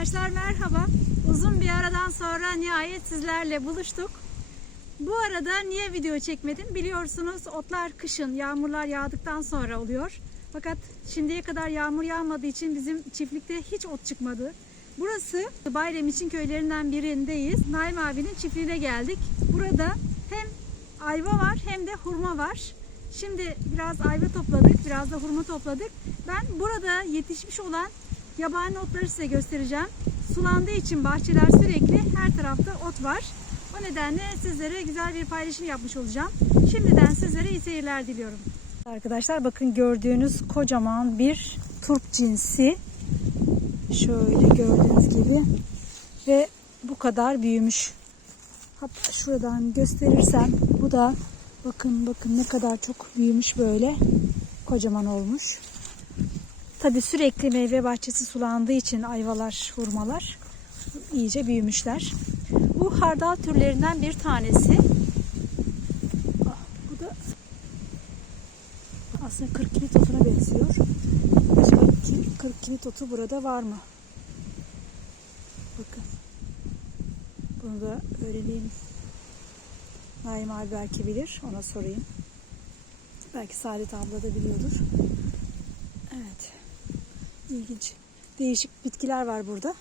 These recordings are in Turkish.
Arkadaşlar merhaba. Uzun bir aradan sonra nihayet sizlerle buluştuk. Bu arada niye video çekmedim? Biliyorsunuz otlar kışın yağmurlar yağdıktan sonra oluyor. Fakat şimdiye kadar yağmur yağmadığı için bizim çiftlikte hiç ot çıkmadı. Burası Bayramiç'in köylerinden birindeyiz. Naim abinin çiftliğine geldik. Burada hem ayva var hem de hurma var. Şimdi biraz ayva topladık, biraz da hurma topladık. Ben burada yetişmiş olan yabani otları size göstereceğim. Sulandığı için bahçeler sürekli her tarafta ot var. O nedenle sizlere güzel bir paylaşım yapmış olacağım. Şimdiden sizlere iyi seyirler diliyorum. Arkadaşlar bakın gördüğünüz kocaman bir turp cinsi. Şöyle gördüğünüz gibi. Ve bu kadar büyümüş. Hatta şuradan gösterirsem bu da bakın ne kadar çok büyümüş böyle. Kocaman olmuş. Tabii sürekli meyve bahçesi sulandığı için ayvalar, hurmalar iyice büyümüşler. Bu hardal türlerinden bir tanesi. Bu da aslında 40 kilit otuna benziyor. Acaba 40 kilit otu burada var mı? Bakın. Bunu da öğreneyim. Naim abi belki bilir. Ona sorayım. Belki Saadet abla da biliyordur. Evet. İlginç. Değişik bitkiler var burada.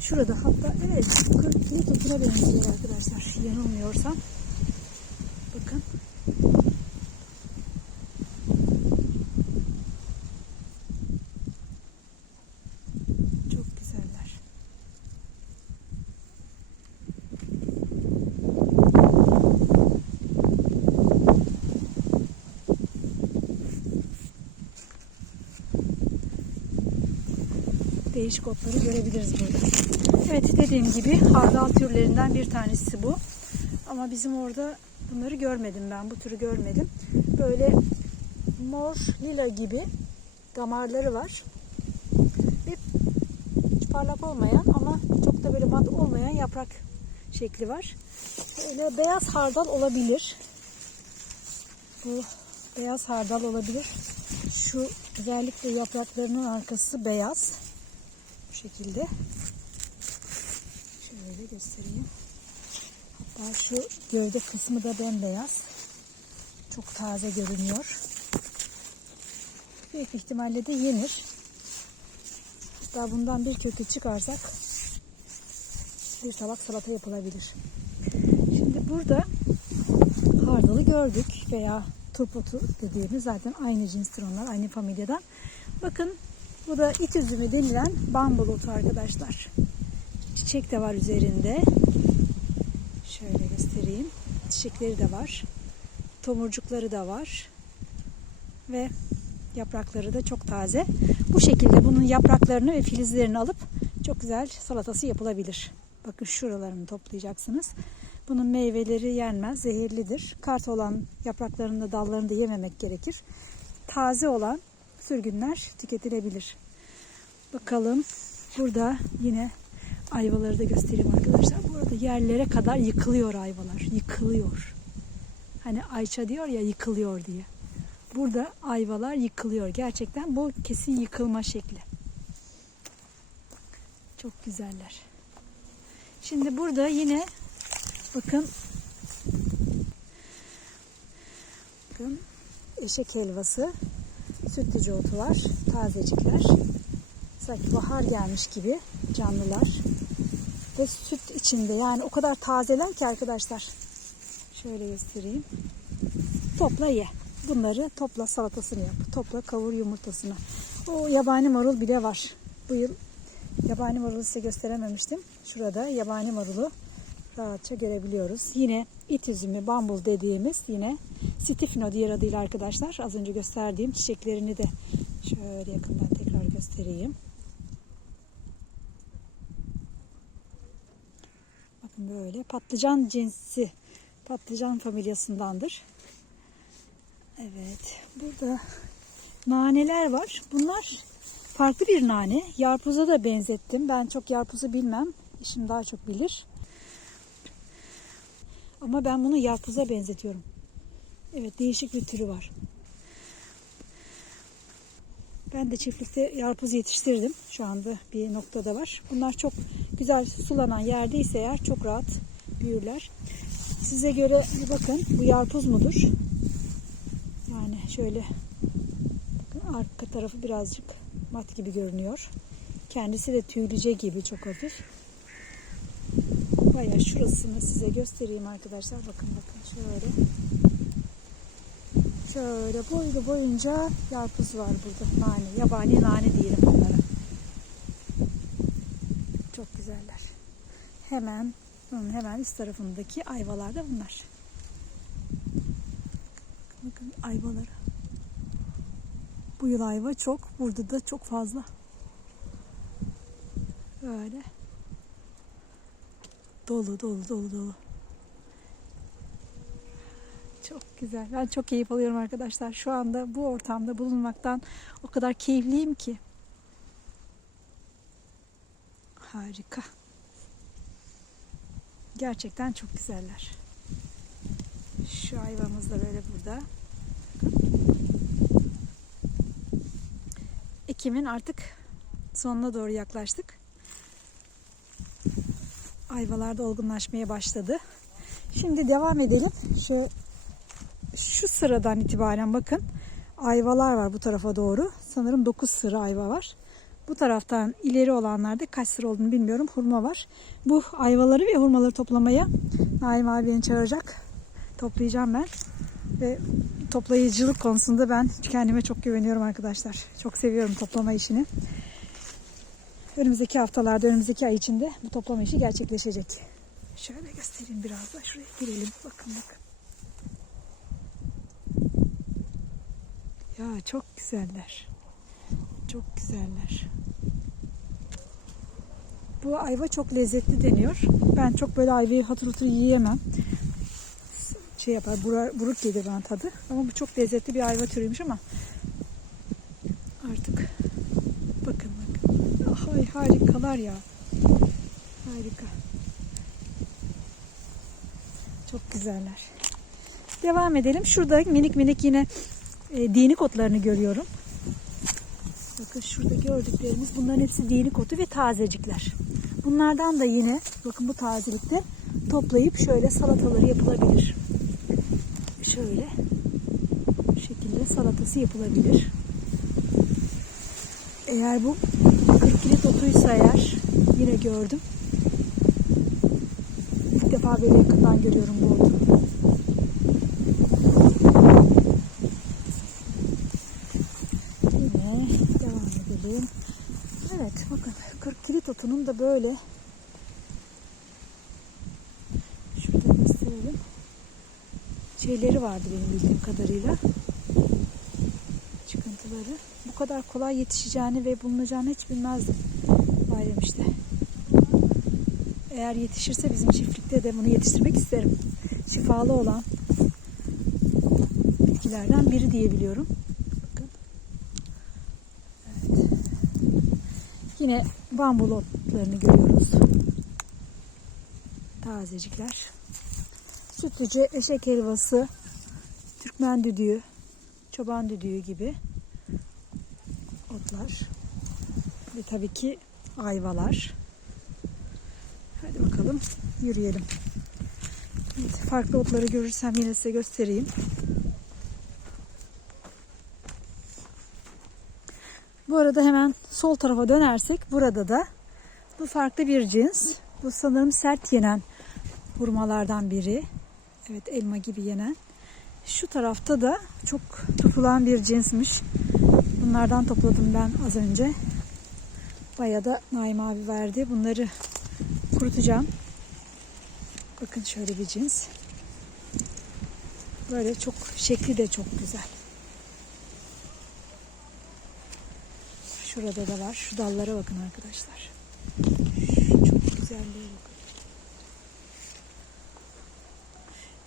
Şurada hatta evet 40 kilit otuna benziyor arkadaşlar. Yanılmıyorsam. Bakın. Çok güzeller. Değişik otları görebiliriz burada. Evet dediğim gibi hardal türlerinden bir tanesi bu. Ama bizim orada bunları görmedim ben. Bu türü görmedim. Böyle mor lila gibi damarları var. Ve hiç parlak olmayan ama çok da böyle mat olmayan yaprak şekli var. Böyle beyaz hardal olabilir. Bu beyaz hardal olabilir. Şu özellikle yapraklarının arkası beyaz. Bu şekilde. Şöyle göstereyim. Hatta şu gövde kısmı da bembeyaz. Çok taze görünüyor. Büyük ihtimalle de yenir. Hatta bundan bir kökü çıkarsak bir tabak salata yapılabilir. Şimdi burada hardalı gördük veya turp otu dediğimiz zaten aynı cinstir onlar, aynı familyadan. Bakın bu da it üzümü denilen bambul otu arkadaşlar. Çiçek de var üzerinde. Şöyle göstereyim. Çiçekleri de var. Tomurcukları da var. Ve yaprakları da çok taze. Bu şekilde bunun yapraklarını ve filizlerini alıp çok güzel salatası yapılabilir. Bakın şuralarını toplayacaksınız. Bunun meyveleri yenmez, zehirlidir. Kart olan yapraklarını da dallarını da yememek gerekir. Taze olan sürgünler tüketilebilir. Bakalım burada yine ayvaları da göstereyim arkadaşlar. Bu arada yerlere kadar yıkılıyor ayvalar. Yıkılıyor. Hani Ayça diyor ya yıkılıyor diye. Burada ayvalar yıkılıyor. Gerçekten bu kesin yıkılma şekli. Çok güzeller. Şimdi burada yine bakın eşek helvası, sütlücü otu var. Tazecikler. Sanki bahar gelmiş gibi canlılar. Ve süt içinde yani o kadar tazeler ki arkadaşlar. Şöyle göstereyim. Topla ye. Bunları topla salatasını yap. Topla kavur yumurtasını. O yabani marul bile var. Bu yıl yabani marulu size gösterememiştim. Şurada yabani marulu rahatça görebiliyoruz. Yine it üzümü, bambul dediğimiz yine Stifino diğer adıyla arkadaşlar. Az önce gösterdiğim çiçeklerini de şöyle yakından tekrar göstereyim. Bakın böyle patlıcan cinsi, patlıcan familyasındandır. Evet, burada naneler var. Bunlar farklı bir nane. Yarpuza da benzettim. Ben çok yarpuzu bilmem. Eşim daha çok bilir. Ama ben bunu yarpuza benzetiyorum. Evet, değişik bir türü var. Ben de çiftlikte yarpuz yetiştirdim. Şu anda bir noktada var. Bunlar çok güzel sulanan yerdeyse eğer çok rahat büyürler. Size göre bir bakın. Bu yarpuz mudur? Yani şöyle bakın, arka tarafı birazcık mat gibi görünüyor. Kendisi de tüylüce gibi, çok hafif. Bayağı şurasını size göstereyim arkadaşlar. Bakın şöyle. Şöyle boylu boyunca yarpuz var burada. Nane, yabani nane diyelim bunlara. Çok güzeller. Bunun hemen üst tarafındaki ayvalar da bunlar. Bakın ayvaları. Bu yıl ayva çok. Burada da çok fazla. Böyle. Dolu. Çok güzel. Ben çok keyif alıyorum arkadaşlar. Şu anda bu ortamda bulunmaktan o kadar keyifliyim ki. Harika. Gerçekten çok güzeller. Şu ayvamız da böyle burada. Ekim'in artık sonuna doğru yaklaştık. Ayvalar da olgunlaşmaya başladı. Şimdi devam edelim. Şu sıradan itibaren bakın. Ayvalar var bu tarafa doğru. Sanırım 9 sıra ayva var. Bu taraftan ileri olanlarda kaç sıra olduğunu bilmiyorum. Hurma var. Bu ayvaları ve hurmaları toplamaya Naim abi beni çağıracak. Toplayacağım ben. Ve toplayıcılık konusunda ben kendime çok güveniyorum arkadaşlar. Çok seviyorum toplama işini. Önümüzdeki haftalarda, önümüzdeki ay içinde bu toplama işi gerçekleşecek. Şöyle göstereyim biraz da. Şuraya girelim. Bakın. Ya çok güzeller. Çok güzeller. Bu ayva çok lezzetli deniyor. Ben çok böyle ayvayı hatır yiyemem. Buruk gelir bana tadı. Ama bu çok lezzetli bir ayva türüymüş ama artık bakın. Ay harikalar ya. Harika. Çok güzeller. Devam edelim. Şurada minik yine değnek otlarını görüyorum. Bakın şurada gördüklerimiz, bunların hepsi değnek otu ve tazecikler. Bunlardan da yine bakın bu tazelikte toplayıp şöyle salataları yapılabilir. Şöyle bu şekilde salatası yapılabilir. Eğer bu 40 kilit otuysa eğer, yine gördüm. İlk defa böyle yakından görüyorum bu otu. Yine devam edelim. Evet bakın 40 kilit otunun da böyle, şurada gösterelim, şeyleri vardı benim bildiğim kadarıyla. Çıkıntıları. Bu kadar kolay yetişeceğini ve bulunacağını hiç bilmezdim. Bayram işte. Eğer yetişirse bizim çiftlikte de bunu yetiştirmek isterim. Şifalı olan bitkilerden biri diyebiliyorum. Bakın. Evet. Yine bambul otlarını görüyoruz. Tazecikler. Sütlüce, eşek helvası, Türkmen düdüğü, çoban düdüğü gibi otlar ve tabii ki ayvalar. Hadi bakalım yürüyelim. Evet, farklı otları görürsem yine size göstereyim. Bu arada hemen sol tarafa dönersek burada da bu farklı bir cins. Bu sanırım sert yenen hurmalardan biri. Evet, elma gibi yenen. Şu tarafta da çok tutulan bir cinsmiş. Bunlardan topladım ben az önce. Bayağı da Naim abi verdi. Bunları kurutacağım. Bakın şöyle bir cins. Böyle çok, şekli de çok güzel. Şurada da var. Şu dallara bakın arkadaşlar. Çok güzelliğe bakın.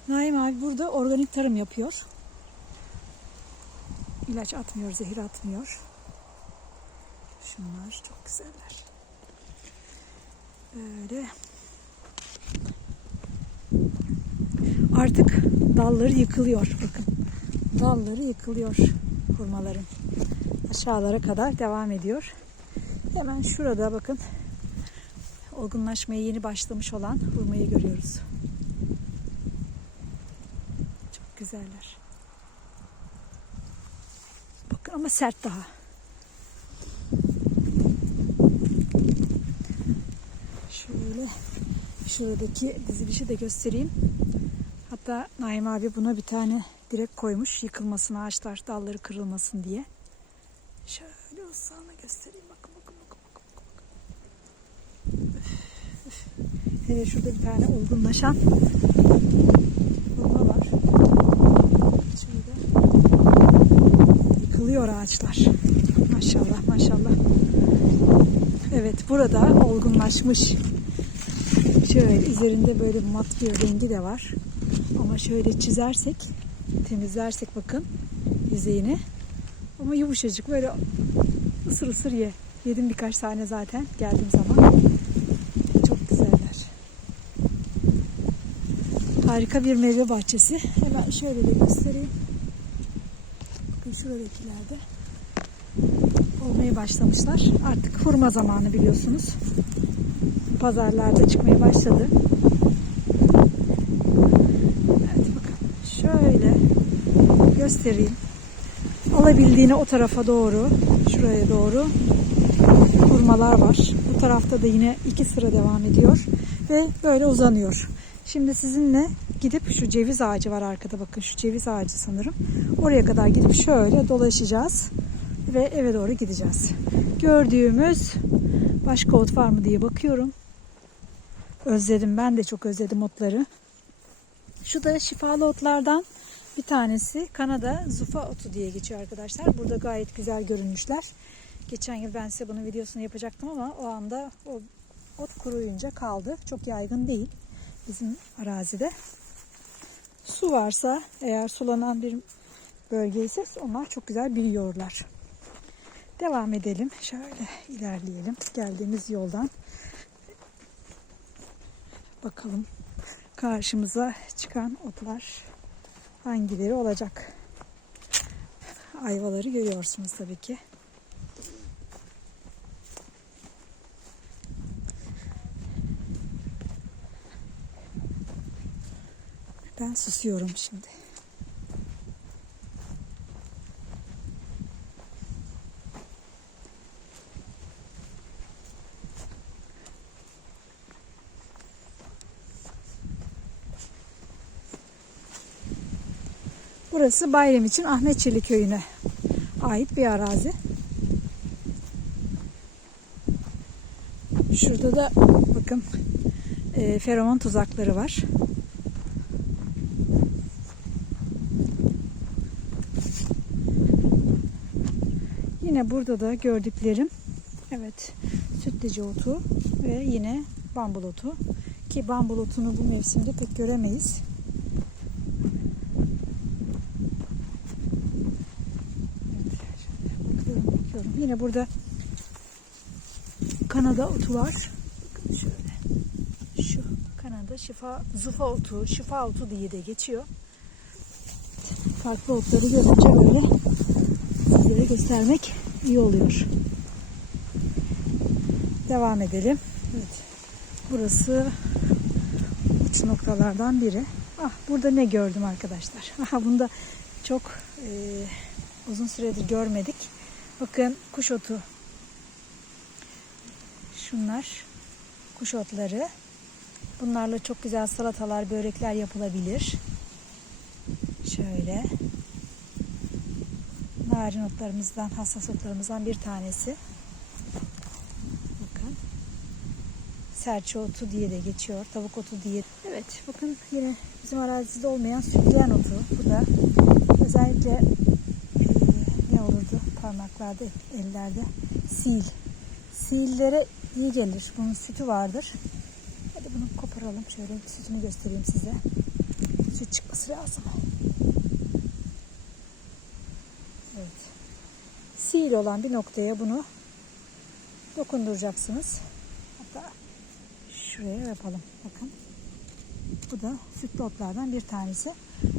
Naim abi burada organik tarım yapıyor. İlaç atmıyor, zehir atmıyor. Şunlar çok güzeller. Böyle. Artık dalları yıkılıyor. Bakın. Dalları yıkılıyor hurmaların. aşağılara kadar devam ediyor. Hemen şurada bakın olgunlaşmaya yeni başlamış olan hurmayı görüyoruz. Çok güzeller. Bakın ama sert daha. Şöyle şuradaki dizilişi de göstereyim. Hatta Naim abi buna bir tane direk koymuş. Yıkılmasın, ağaçlar dalları kırılmasın diye. Şöyle uzağına göstereyim. Bakın. Hele şurada bir tane olgunlaşan hurma var. Şöyle yıkılıyor ağaçlar. Maşallah. Evet, burada olgunlaşmış. Şöyle üzerinde böyle mat bir rengi de var. Ama şöyle çizersek, temizlersek bakın yüzeyini. Ama yumuşacık, böyle ısır ye. Yedim birkaç tane zaten geldiğim zaman. Çok güzeller. Harika bir meyve bahçesi. Hemen şöyle de göstereyim. Bakın şuradakilerde olmaya başlamışlar. Artık hurma zamanı biliyorsunuz. Pazarlarda çıkmaya başladı. Evet bakın şöyle göstereyim. Alabildiğine o tarafa doğru, şuraya doğru hurmalar var. Bu tarafta da yine 2 sıra devam ediyor ve böyle uzanıyor. Şimdi sizinle gidip şu ceviz ağacı var arkada, bakın şu ceviz ağacı sanırım. Oraya kadar gidip şöyle dolaşacağız ve eve doğru gideceğiz. Gördüğümüz başka ot var mı diye bakıyorum. Özledim, ben de çok özledim otları. Şu da şifalı otlardan bir tanesi. Kanada zufa otu diye geçiyor arkadaşlar. Burada gayet güzel görünmüşler. Geçen yıl ben size bunun videosunu yapacaktım ama o anda o ot kuruyunca kaldı. Çok yaygın değil bizim arazide. Su varsa, eğer sulanan bir bölge ise onlar çok güzel büyüyorlar. Devam edelim. Şöyle ilerleyelim. Geldiğimiz yoldan. Bakalım karşımıza çıkan otlar hangileri olacak? Ayvaları görüyorsunuz tabii ki. Ben susuyorum şimdi. Burası Bayramiç'in Ahmetçeli köyüne ait bir arazi. Şurada da bakın feromon tuzakları var. Yine burada da gördüklerim, evet, sütleci otu ve yine bambul otu. Ki bambul otunu bu mevsimde pek göremeyiz. Evet, bakıyorum. Yine burada Kanada otu var. Bakın şöyle. Şu Kanada zufa otu, şifa otu diye de geçiyor. Farklı otları görünce böyle sizlere göstermek iyi oluyor. Devam edelim. Evet. Burası uç noktalardan biri. Burada ne gördüm arkadaşlar. Bunu da çok uzun süredir görmedik. Bakın kuş otu. Şunlar kuş otları. Bunlarla çok güzel salatalar, börekler yapılabilir. Şöyle. Narin otlarımızdan, hassas otlarımızdan bir tanesi. Bakın. Serçe otu diye de geçiyor. Tavuk otu diye. Evet, bakın yine bizim arazide olmayan sütleyen otu. Bu da özellikle ne olurdu parmaklarda, ellerde? Sil. Sillere iyi gelir. Bunun sütü vardır. Hadi bunu koparalım. Şöyle sütünü göstereyim size. Süt çıkması lazım. Evet. Sil olan bir noktaya bunu dokunduracaksınız. Hatta şuraya yapalım. Bakın. Bu da sütlü otlardan bir tanesi.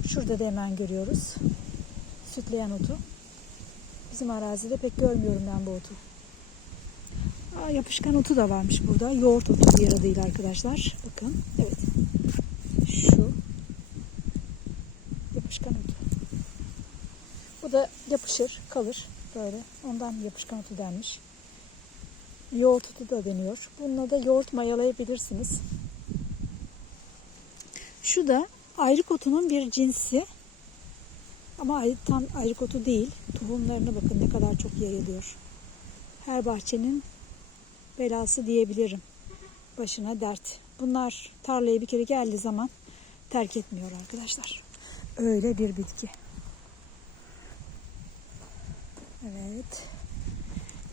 Şurada da hemen görüyoruz. Sütleyen otu. Bizim arazide pek görmüyorum ben bu otu. Yapışkan otu da varmış burada. Yoğurt otu diğer adıyla arkadaşlar. Bakın. Evet. Şu. Yapışkan otu. Bu da yapışır, kalır. Böyle. Ondan yapışkan otu denmiş. Yoğurt otu da deniyor. Bununla da yoğurt mayalayabilirsiniz. Şu da ayrık otunun bir cinsi. Ama tam ayrık otu değil. Tohumlarına bakın ne kadar çok yayılıyor. Her bahçenin belası diyebilirim. Başına dert. Bunlar tarlaya bir kere geldiği zaman terk etmiyor arkadaşlar. Öyle bir bitki. Evet.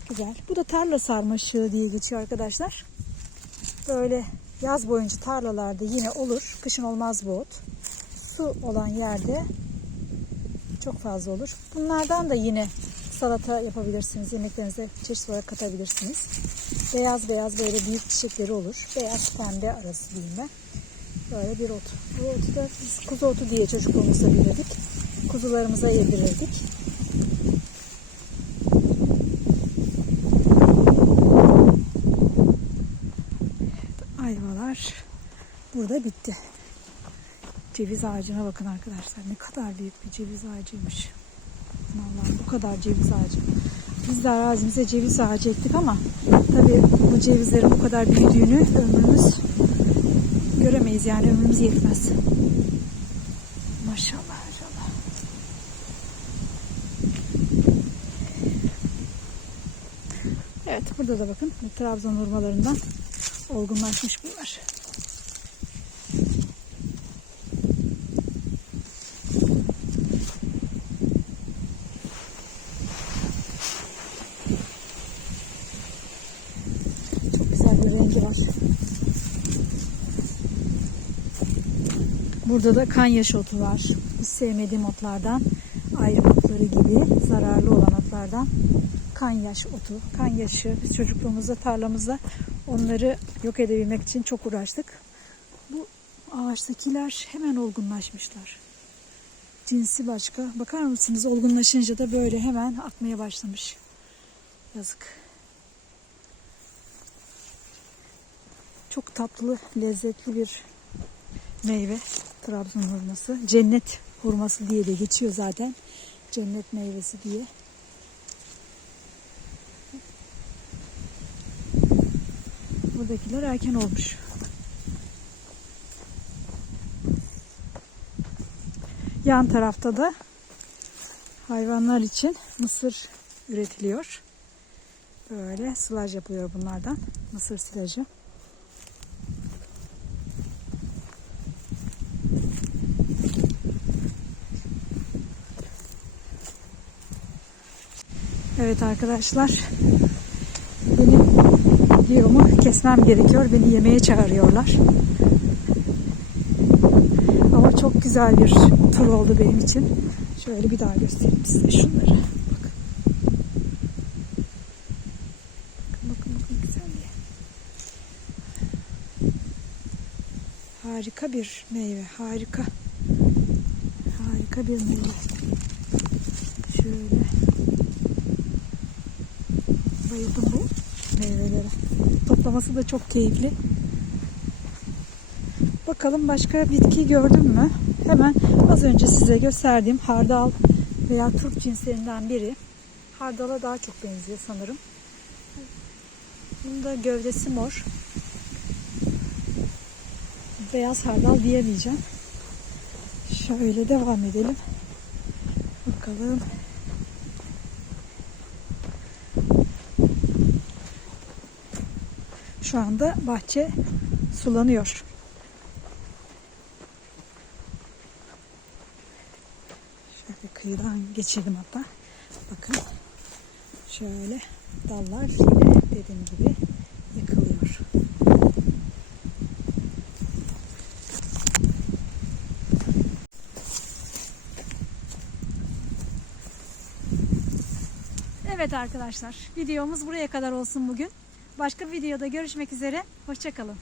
Güzel. Bu da tarla sarmaşığı diye geçiyor arkadaşlar. Böyle yaz boyunca tarlalarda yine olur. Kışın olmaz bu ot. Su olan yerde çok fazla olur. Bunlardan da yine salata yapabilirsiniz. Yemeklerinize çeşit olarak katabilirsiniz. Beyaz beyaz böyle büyük çiçekleri olur. Beyaz pembe arası diyeyim ben. Böyle bir ot. Bu otu da biz kuzu otu diye çocukluğumuzda bilirdik. Kuzularımıza yedirirdik. Ayvalar burada bitti. Ceviz ağacına bakın arkadaşlar. Ne kadar büyük bir ceviz ağacıymış. Vallahi bu kadar ceviz ağacı. Biz de arazimize ceviz ağacı ektik ama tabii bu cevizlerin bu kadar büyüdüğünü ömrümüz göremeyiz. Yani ömrümüz yetmez. Maşallah maşallah. Evet burada da bakın Trabzon hurmalarından olgunlaşmış bunlar. Çok güzel bir rengi var. Burada da kanyaş otu var. Hiç sevmediğim otlardan, ayrı otları gibi zararlı olan otlardan kanyaş otu. Kanyaşı biz çocukluğumuzda tarlamızda onları yok edebilmek için çok uğraştık. Bu ağaçtakiler hemen olgunlaşmışlar. Cinsi başka. Bakar mısınız? Olgunlaşınca da böyle hemen akmaya başlamış. Yazık. Çok tatlı, lezzetli bir meyve. Trabzon hurması. Cennet hurması diye de geçiyor zaten. Cennet meyvesi diye. Buradakiler erken olmuş. Yan tarafta da hayvanlar için mısır üretiliyor. Böyle silaj yapılıyor bunlardan. Mısır silajı. Evet arkadaşlar. Benim videomu kesmem gerekiyor. Beni yemeğe çağırıyorlar. Ama çok güzel bir tur oldu benim için. Şöyle bir daha göstereyim size şunları. Bakın. Bakın güzelliğe. Harika bir meyve. Harika. Harika bir meyve. Şöyle. Bayıldım bu meyvelere. Toplaması da çok keyifli. Bakalım başka bitki gördüm mü? Hemen az önce size gösterdiğim hardal veya turp cinslerinden biri. Hardala daha çok benziyor sanırım. Bunun da gövdesi mor. Beyaz hardal diyemeyeceğim. Şöyle devam edelim. Bakalım. Şu anda bahçe sulanıyor. Şöyle kıyıdan geçirdim hatta. Bakın. Şöyle dallar yine dediğim gibi yıkılıyor. Evet arkadaşlar, videomuz buraya kadar olsun bugün. Başka bir videoda görüşmek üzere. Hoşça kalın.